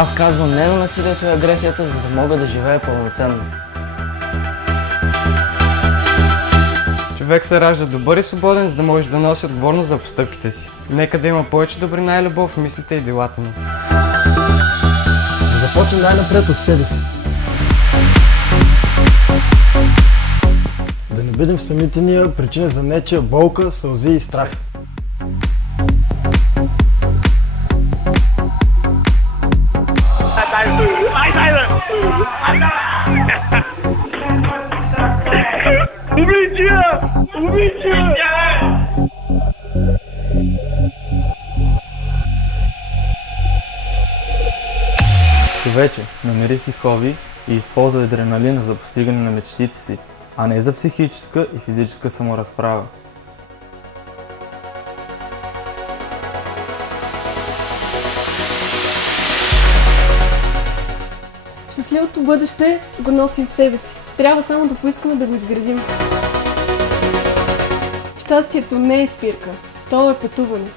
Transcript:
Аз казвам не на насилието и агресията, за да мога да живея пълноценно. Човек се ражда добър и свободен, за да може да носи отговорност за постъпките си. Нека да има повече добрина и любов в мислите и делата ни. Да започнем най-напред от себе си. Да не бъдем самите ние причина за нечия болка, сълзи и страх. Човече, намери си хоби и използвай адреналина за постигане на мечтите си, а не за психическа и физическа саморазправа. Щастливото бъдеще го носим в себе си. Трябва само да поискаме да го изградим. Щастието не е спирка, то е пътуване.